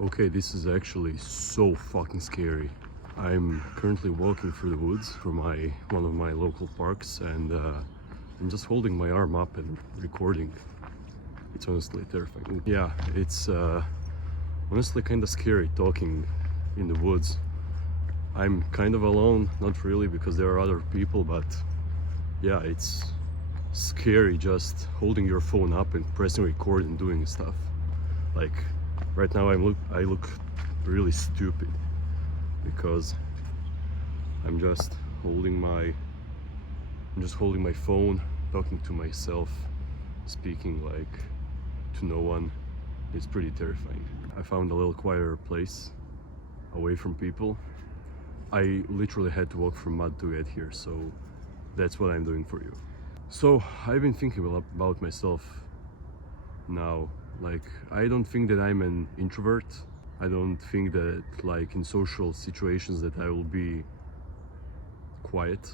Okay, this is actually so fucking scary. I'm currently walking through the woods from one of my local parks, and I'm just holding my arm up and recording. It's honestly terrifying. Yeah, it's honestly kind of scary talking in the woods. I'm kind of alone, not really because there are other people, but yeah, it's scary just holding your phone up and pressing record and doing stuff. Like right now I look really stupid because I'm just holding my phone, talking to myself, speaking like to no one. It's pretty terrifying. I found a little quieter place away from people. I literally had to walk through mud to get here, so that's what I'm doing for you. So I've been thinking about myself now. Like, I don't think that I'm an introvert. I don't think that, like, in social situations that I will be quiet,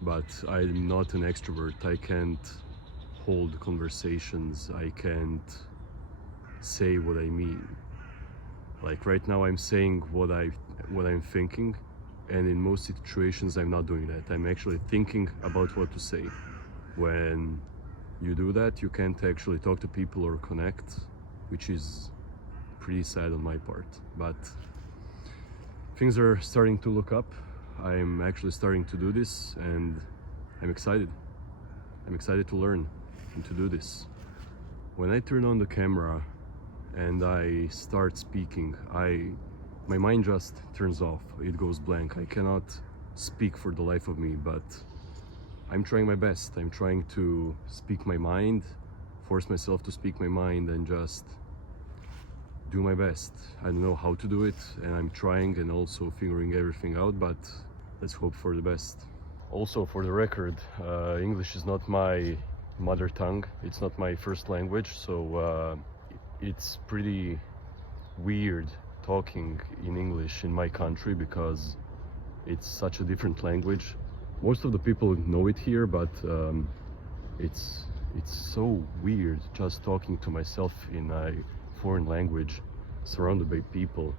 but I'm not an extrovert. I can't hold conversations. I can't say what I mean. Like right now I'm saying what I'm thinking, and in most situations I'm not doing that. I'm actually thinking about what to say. When you do that, you can't actually talk to people or connect, which is pretty sad on my part. But things are starting to look up. I'm actually starting to do this, and I'm excited. I'm excited to learn and to do this. When I turn on the camera and I start speaking, my mind just turns off. It goes blank. I cannot speak for the life of me, but I'm trying my best. I'm trying to speak my mind, force myself to speak my mind, and just do my best. I don't know how to do it, and I'm trying and also figuring everything out, but let's hope for the best. Also, for the record, English is not my mother tongue. It's not my first language, so it's pretty weird talking in English in my country because it's such a different language. Most of the people know it here, but it's so weird just talking to myself in a foreign language, surrounded by people,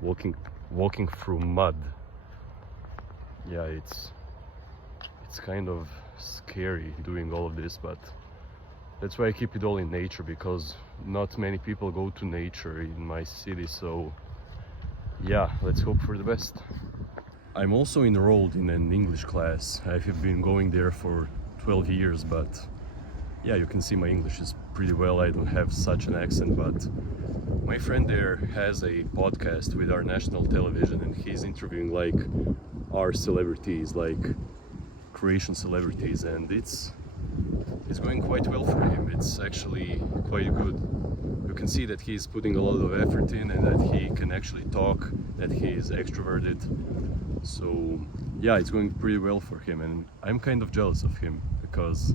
walking through mud. Yeah, it's kind of scary doing all of this, but that's why I keep it all in nature, because not many people go to nature in my city. So yeah, let's hope for the best. I'm also enrolled in an English class. I have been going there for 12 years, but yeah, you can see my English is pretty well. I don't have such an accent, but my friend there has a podcast with our national television, and he's interviewing like our celebrities, like Croatian celebrities, and it's going quite well for him. It's actually quite good. You can see that he's putting a lot of effort in, and that he can actually talk, that he is extroverted. So yeah, it's going pretty well for him, and I'm kind of jealous of him because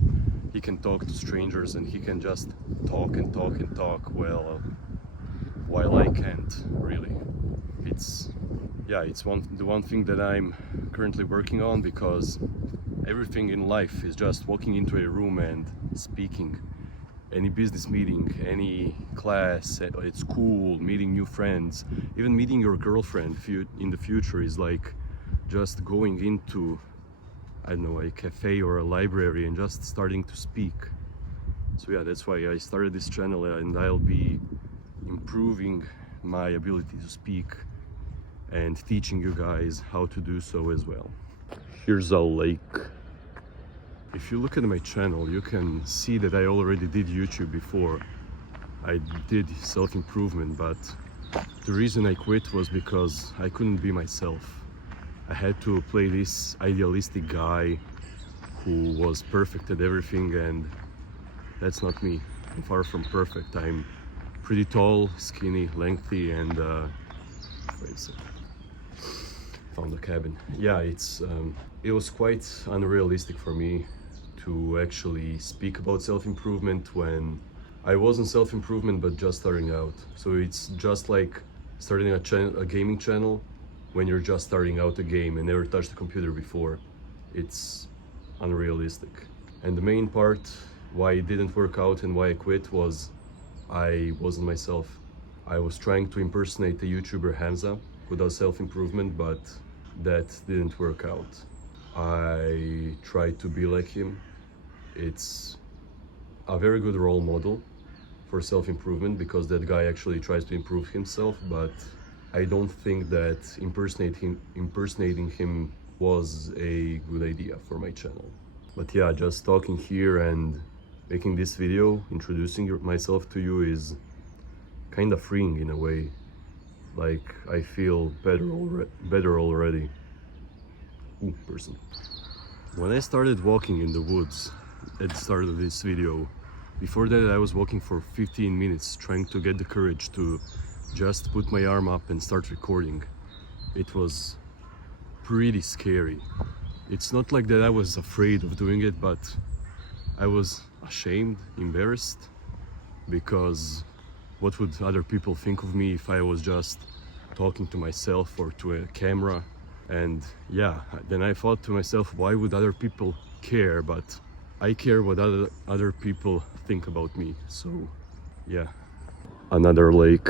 he can talk to strangers and he can just talk and talk and talk, well, while I can't really. It's the one thing that I'm currently working on, because everything in life is just walking into a room and speaking. Any business meeting, any class at school, meeting new friends, even meeting your girlfriend in the future is like just going into, I don't know, a cafe or a library and just starting to speak. So yeah, that's why I started this channel, and I'll be improving my ability to speak and teaching you guys how to do so as well. Here's a lake. If you look at my channel, you can see that I already did YouTube before. I did self-improvement, but the reason I quit was because I couldn't be myself. I had to play this idealistic guy who was perfect at everything, and that's not me. I'm far from perfect. I'm pretty tall, skinny, lengthy, and wait a second. Found a cabin. Yeah, it was quite unrealistic for me to actually speak about self-improvement when I wasn't self-improvement but just starting out. So it's just like starting a gaming channel when you're just starting out a game and never touched a computer before. It's unrealistic. And the main part why it didn't work out and why I quit was I wasn't myself. I was trying to impersonate the YouTuber Hamza who does self-improvement, but that didn't work out. I tried to be like him. It's a very good role model for self-improvement because that guy actually tries to improve himself, but I don't think that impersonating him was a good idea for my channel. But yeah, just talking here and making this video, introducing myself to you is kind of freeing in a way. Like, I feel better already. Ooh, person. When I started walking in the woods at the start of this video, before that I was walking for 15 minutes trying to get the courage to just put my arm up and start recording. It was pretty scary. It's not like that I was afraid of doing it, but I was ashamed, embarrassed, because what would other people think of me if I was just talking to myself or to a camera? And yeah, then I thought to myself, why would other people care? But I care what other people think about me. So yeah. Another lake.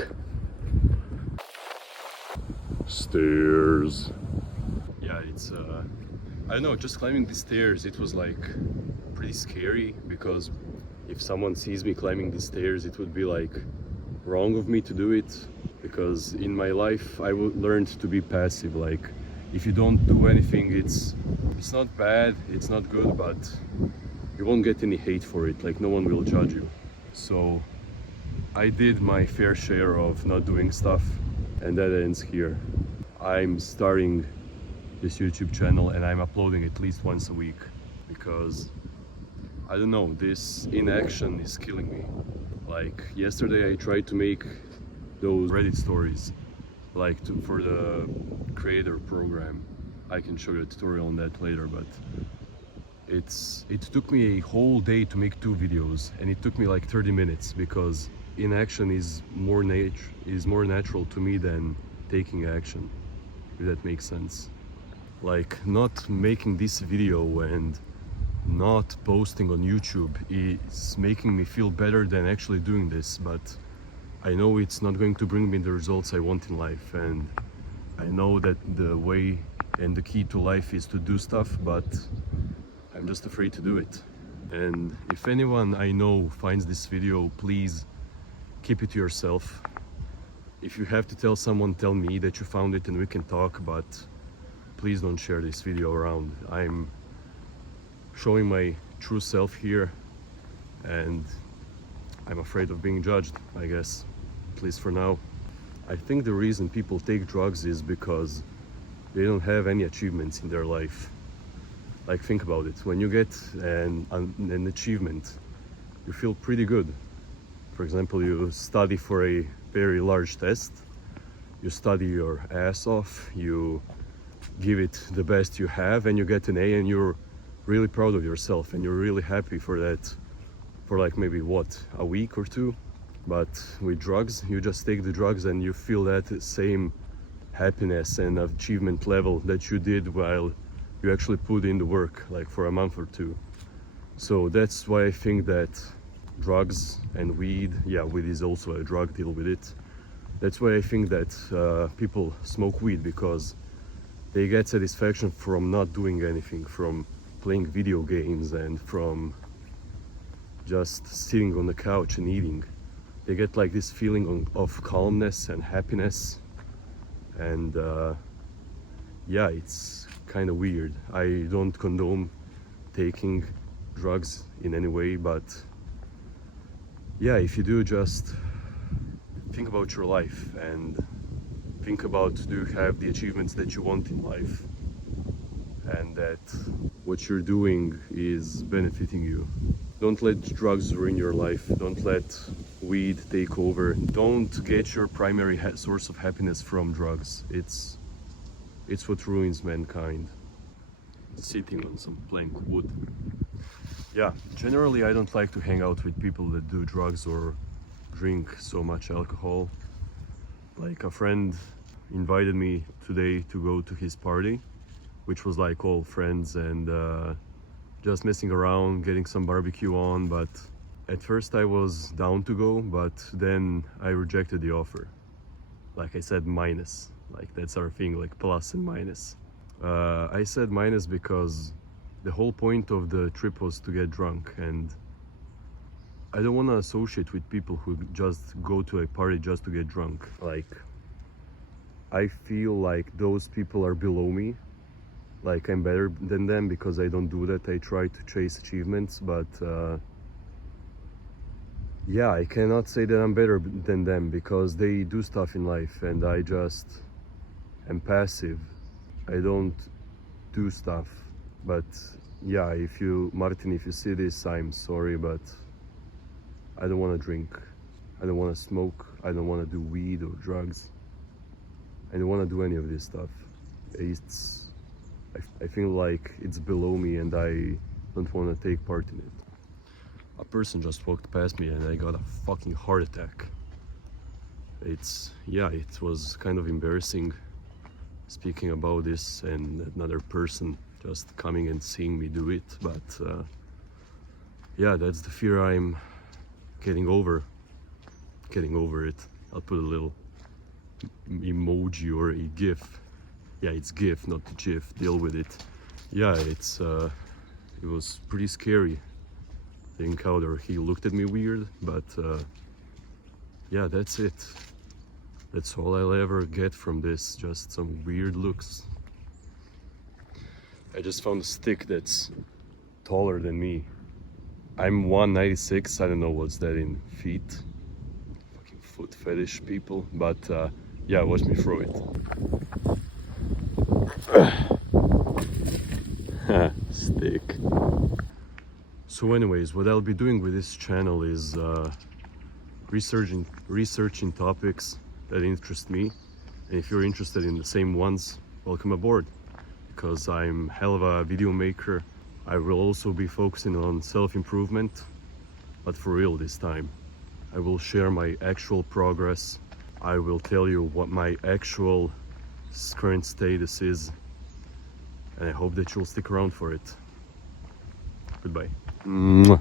Stairs. Yeah, it's I don't know, just climbing the stairs, it was like pretty scary, because if someone sees me climbing the stairs, it would be like wrong of me to do it, because in my life I learned to be passive. Like, if you don't do anything, it's not bad, it's not good, but you won't get any hate for it. Like, no one will judge you. So I did my fair share of not doing stuff, and that ends here. I'm starting this YouTube channel and I'm uploading at least once a week, because I don't know, this inaction is killing me. Like, yesterday I tried to make those Reddit stories, like for the creator program. I can show you a tutorial on that later, but it took me a whole day to make 2 videos, and it took me like 30 minutes, because inaction is more natural to me than taking action, if that makes sense. Like, not making this video and not posting on YouTube is making me feel better than actually doing this, but I know it's not going to bring me the results I want in life, and I know that the way and the key to life is to do stuff, but I'm just afraid to do it. And if anyone I know finds this video, please keep it to yourself. If you have to tell someone, tell me that you found it and we can talk, but please don't share this video around. I'm showing my true self here, and I'm afraid of being judged, I guess, at least for now. I think the reason people take drugs is because they don't have any achievements in their life. Like, think about it. When you get an achievement, you feel pretty good. For example, you study for a very large test, you study your ass off, you give it the best you have, and you get an A, and you're really proud of yourself, and you're really happy for that for like maybe a week or 2. But with drugs, you just take the drugs and you feel that same happiness and achievement level that you did while you actually put in the work, like for a month or 2. So that's why I think that drugs and weed, yeah, weed is also a drug, deal with it. That's why I think that people smoke weed, because they get satisfaction from not doing anything, from playing video games and from just sitting on the couch and eating. They get like this feeling of calmness and happiness, and yeah, it's kind of weird. I don't condone taking drugs in any way, but yeah, if you do, just think about your life and think about, do you have the achievements that you want in life, and that what you're doing is benefiting you. Don't let drugs ruin your life. Don't let weed take over. Don't get your primary source of happiness from drugs. It's what ruins mankind. Sitting on some plank wood. Yeah, generally I don't like to hang out with people that do drugs or drink so much alcohol. Like, a friend invited me today to go to his party, which was like all friends and just messing around, getting some barbecue on, but At first I was down to go, but then I rejected the offer. Like I said, minus. Like that's our thing, like plus and minus. I said minus because the whole point of the trip was to get drunk, and I don't want to associate with people who just go to a party just to get drunk. Like, I feel like those people are below me. Like I'm better than them because I don't do that. I try to chase achievements, but yeah, I cannot say that I'm better than them because they do stuff in life and I just am passive. I don't do stuff. But yeah, if you, Martin, if you see this, I'm sorry, but I don't want to drink. I don't want to smoke. I don't want to do weed or drugs. I don't want to do any of this stuff. I feel like it's below me and I don't want to take part in it. A person just walked past me and I got a fucking heart attack. It was kind of embarrassing speaking about this and another person just coming and seeing me do it, but yeah, that's the fear I'm getting over it. I'll put a little emoji or a gif. Yeah, it's gif, not gif. Deal with it. Yeah, it was pretty scary, the encounter. He looked at me weird, but yeah, that's it. That's all I'll ever get from this, just some weird looks. I just found a stick that's taller than me. I'm 196, I don't know what's that in feet. Fucking foot fetish people, but yeah, watch me throw it. Stick. So anyways, what I'll be doing with this channel is researching topics that interest me, and if you're interested in the same ones, welcome aboard, because I'm hell of a video maker. I will also be focusing on self-improvement, but for real this time. I will share my actual progress. I will tell you what my actual current status is, and I hope that you'll stick around for it. Goodbye. Mwah.